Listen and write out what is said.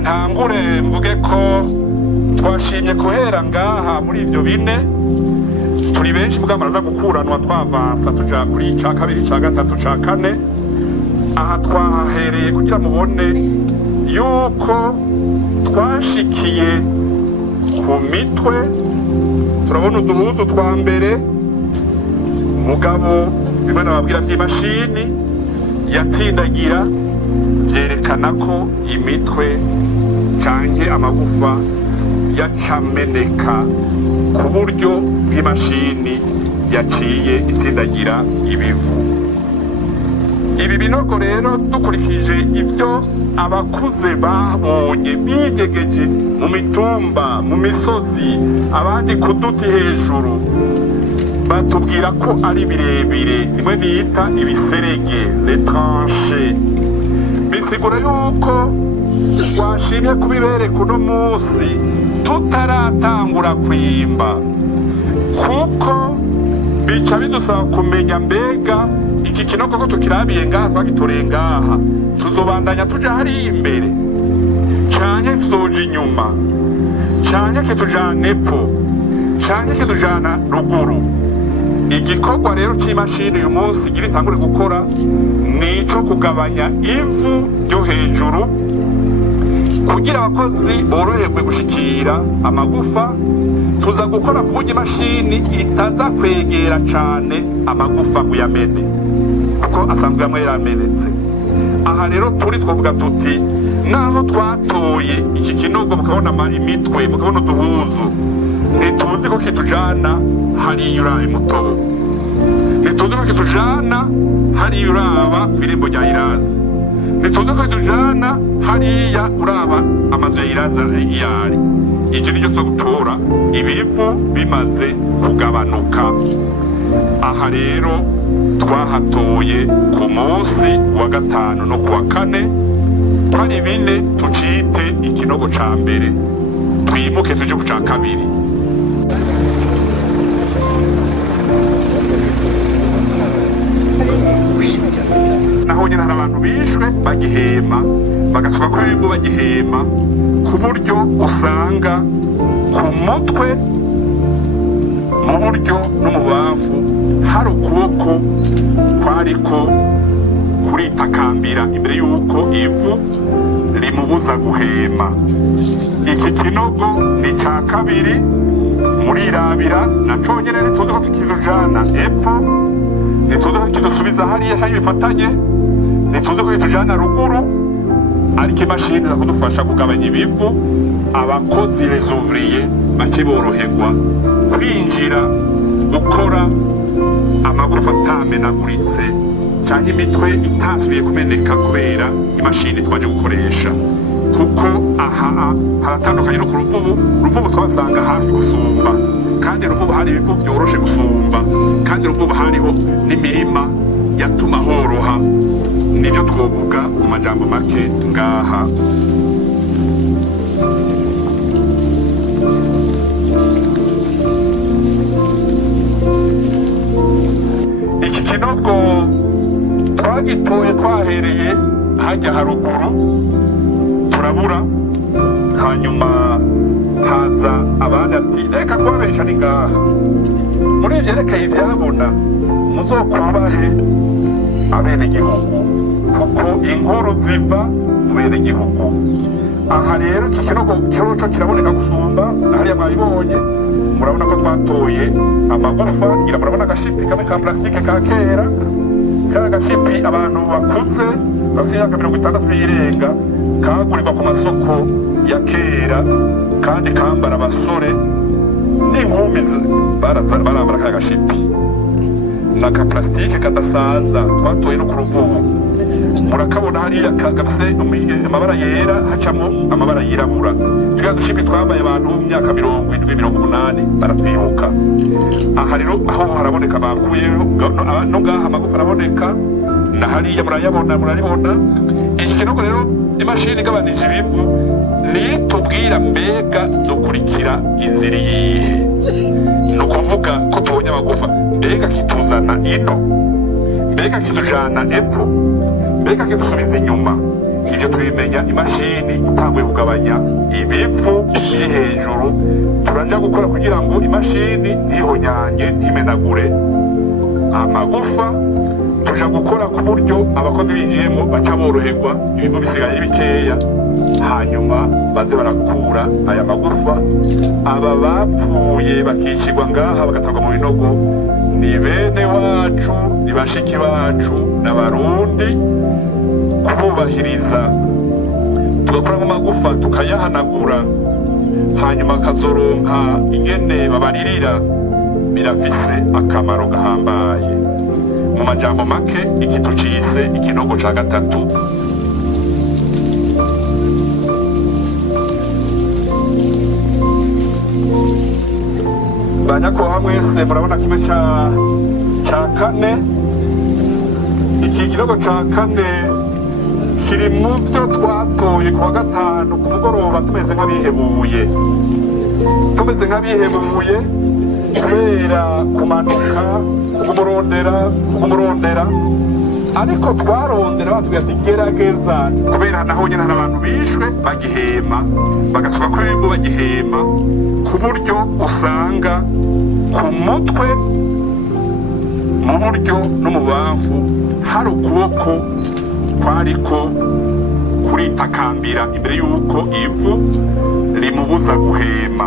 ntangure mvuge ko twashimye kuhera ngaha muri ivyo bine turi benshi mbwa maraza gukuranwa twavansa tuja kuri ca kabiri ca gatatu ca kane. Aha twahereye kugira mubone yuko twashikiye ku mitwe, turabona uduhuzu twa mbere mugabo bimwe nababwira vy'imashini yatsindagira vyerekana ko imitwe canke amagufa yacameneka ku buryo bw'imashini yaciye itsindagira ibivu. Ibi binogo rero dukurikije ivyo abakuze babonye binyegeje mu mitumba, mu misozi, abandi ku duti hejuru, batubwira ko ari birebire, nimwe bita ibiserege, les tranchées. Bisigura yuko twashimye kubibereka uno munsi tutaratangura kwimba, kuko bica bidusaba kumenya mbega iki kinogo ko tukirabiye ngaha twagitoreye ngaha tuzobandanya tuja hariya imbere canke tuzoja inyuma canke kitujana epfo canke kitujana ruguru. Igikorwa rero c'imashini uyu munsi igira itangure gukora nico kugabanya ivu ryo hejuru kugira abakozi boroherwe gushikira amagufa. Tuza gukora ku buryo imashini itaza kwegera cane amagufa kuyamene kuko asanzwe yamwe yaramenetse. Aha rero turi twavuga tuti naho twatoye iki kinogo mukabona imitwe, mukabona uduhuzu, ntituzi ko kitujana hariya uraba imutobo, ntituzi ko kitujana hariya uraba birembo rya Irazi, ntituzi ko kitujana hariya uraba amazu ya Irazi yari. Ivyo nivyo tuza gutora ibivu bimaze kugabanuka. Aha rero twahatoye ku munsi wa gatanu no kuwa kane ko ari bine tucite ikinogo ca mbere, twimuke tuje ku ca kabiri. Naho nyine hari abantu bishwe bagihema, bagasuka ko ibivu bagihema, ku buryo usanga ku mutwe mu buryo no mu bavu hari ukuboko kwariko kuritakambira imbere y'uko ivu rimubuza guhema. Iki kinogo ni ca kabiri murirabira, na conyene ntituzi ko tukidujana epfo, ntituzi ko kidusubiza hariya canke bifatanye, ntituzi ko kitujana ruguru, ariko imashini iza kudufasha kugabanya ibivu. Abakozi les ouvriers bace boroherwa kwinjira gukora amagufa atamenaguritse canke imitwe itasubiye kumeneka kubera imashini twaje gukoresha, kuko aha haratandukanye no ku ruvubu. Ruvubu twabasanga hafi gusumba, kandi ruvubu hari ibivu vyoroshe gusumba, kandi ruvubu hariho n'imirima yatuma horoha. Nivyo twovuga mu majambo make ngaha. Iki kinogo twagitoye twahereye hajya haruguru turabura, hanyuma haza abandi ati reka kubabesha ni ngaha, muri ivyo yerekeye ivyabona muzokubahe abenegihugu kuko inkuru ziva mu benegihugu. Aha rero iki kinogo cyoco kiraboneka gusumba hariya mwabibonye, murabona ko twatoye amagufa, ngira murabona agashipi kamwe ka plastike ka kera, kaya gashipi abantu bakuze bafite imyaka 60 yirenga kagurirwa ku masoko ya kera, kandi kambara abasore n'inkumi barambara kaya gashipi. Naka plastike kadasaza twatoye no ku ruvubu, murakabona hariya gafise amabara yera hacamo amabara yirabura. Tuga dushipi twambaye abantu mu myaka 70-80 baratwibuka. Aha rero aho haraboneka bakuyeho no ngaha amagufa araboneka, na hariya muraribona. Iki kinogo rero imashini igabanije ibivu nitubwira mbega dukurikira inzira yihe, no kuvuga ko tubonye amagufa mbega kituzana ino, mbega kitujana epfo, mbega kidusubiza inyuma, ivyo tubimenya imashini itanguye kugabanya ibivu biri hejuru turaja gukora kugira ngo imashini ntihonyanye ntimenagure amagufa tuja gukora ku buryo abakozi binjiyemo baca boroherwa ibivu bisigaye bikeya hanyuma baze barakura aya magufa aba bapfuye bakicirwa ngaha bagatabwa mu binogo ni bene wacu ni bashiki bacu n'abarundi kububahiriza tugakora mu magufa tukayahanagura hanyuma akazoronka ingene babaririra birafise akamaro gahambaye mu majambo make iki tucise ikinogo ca gatatu banyakoha mwese murabona kimwe ca kane iki kinogo ca kane kiri mu vyo twatoye kuwa gatanu ku mugoroba tumeze nk'abihebuye kubera kumanuka kumurondera ariko twarondera batubwira ati gerageza kubera naho nyine hari abantu bishwe bagihema bagasuka kuri ibivu bagihema ku buryo usanga ku mutwe mu buryo no mu bamfu hari ukuboko kwariko kuritakambira imbere y'uko ivu rimubuza guhema.